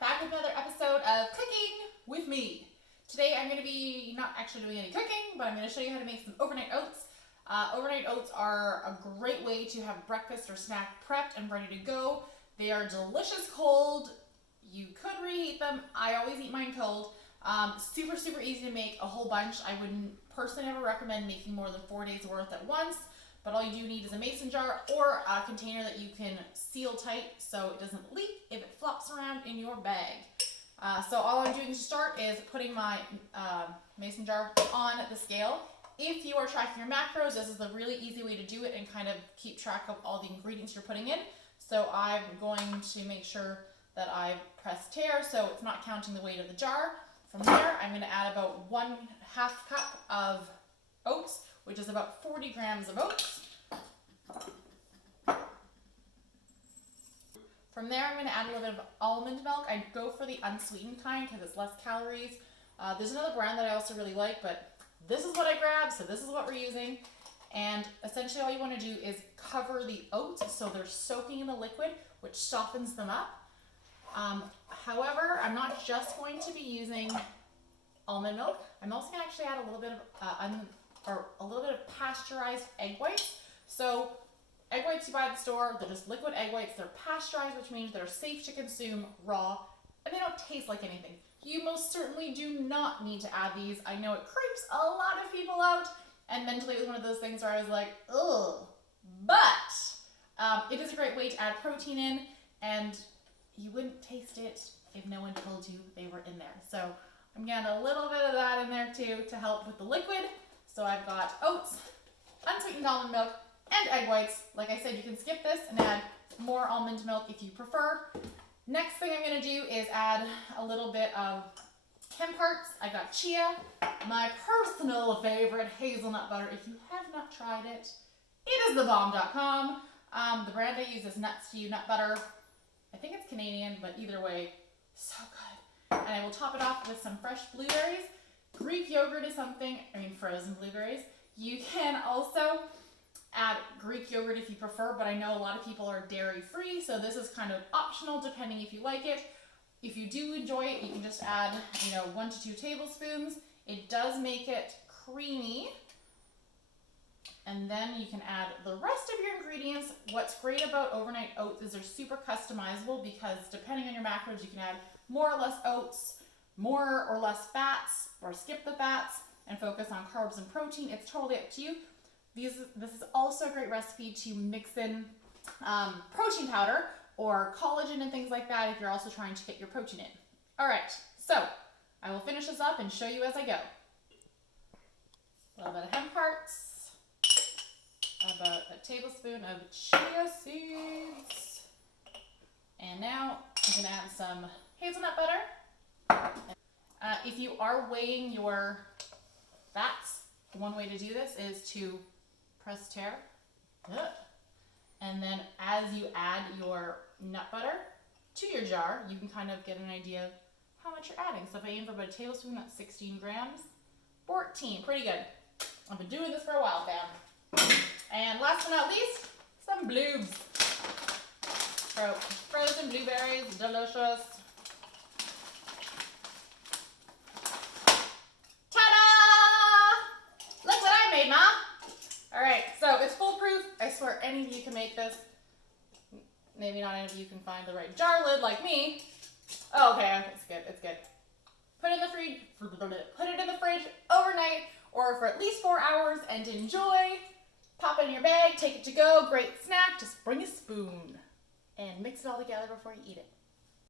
Back with another episode of Cooking with me. Today I'm going to be not actually doing any cooking, but I'm going to show you how to make some overnight oats. Overnight oats are a great way to have breakfast or snack prepped and ready to go. They are delicious cold. You could reheat them. I always eat mine cold. Super easy to make, a whole bunch. I wouldn't personally ever recommend making more than 4 days worth at once, but all you do need is a mason jar or a container that you can seal tight so it doesn't leak if it flops around in your bag. So all I'm doing to start is putting my mason jar on the scale. If you are tracking your macros, this is a really easy way to do it and kind of keep track of all the ingredients you're putting in. So I'm going to make sure that I press tare so it's not counting the weight of the jar. From there, I'm going to add about 1/2 cup of oats, which is about 40 grams of oats. From there, I'm going to add a little bit of almond milk. I go for the unsweetened kind because it's less calories. There's another brand that I also really like, but this is what I grabbed, so this is what we're using. And essentially all you want to do is cover the oats so they're soaking in the liquid, which softens them up. However, I'm not just going to be using almond milk. I'm also going to actually add a little bit of pasteurized egg whites. So egg whites you buy at the store, they're just liquid egg whites. They're pasteurized, which means they're safe to consume raw, and they don't taste like anything. You most certainly do not need to add these. I know it creeps a lot of people out, and mentally it was one of those things where I was like, ugh. But it is a great way to add protein in, and you wouldn't taste it if no one told you they were in there. So I'm gonna add a little bit of that in there too to help with the liquid. So I've got oats, unsweetened almond milk, and egg whites. Like I said, you can skip this and add more almond milk if you prefer. Next thing I'm gonna do is add a little bit of hemp hearts. I got chia, my personal favorite hazelnut butter. If you have not tried it, it is thebomb.com. The brand I use is Nuts to You Nut Butter. I think it's Canadian, but either way, so good. And I will top it off with some fresh blueberries. Greek yogurt is something, frozen blueberries. You can also add Greek yogurt if you prefer, but I know a lot of people are dairy free, so this is kind of optional depending if you like it. If you do enjoy it, you can just add, 1 to 2 tablespoons. It does make it creamy. And then you can add the rest of your ingredients. What's great about overnight oats is they're super customizable because depending on your macros, you can add more or less oats, more or less fats, or skip the fats and focus on carbs and protein. It's totally up to you. This is also a great recipe to mix in protein powder or collagen and things like that if you're also trying to get your protein in. All right, so I will finish this up and show you as I go. A little bit of hemp hearts. About a tablespoon of chia seeds. And now I'm going to add some hazelnut butter. If you are weighing your fats, one way to do this is to press tare. And then as you add your nut butter to your jar, you can kind of get an idea of how much you're adding. So if I aim for about a tablespoon, that's 16 grams. 14, pretty good. I've been doing this for a while, fam. And last but not least, some bloobs. Frozen blueberries, delicious. Ta-da! Look what I made, Ma! Alright, so it's foolproof. I swear any of you can make this. Maybe not any of you can find the right jar lid like me. Oh, okay, it's good. Put it in the fridge overnight or for at least 4 hours and enjoy. Pop it in your bag, take it to go, great snack. Just bring a spoon and mix it all together before you eat it.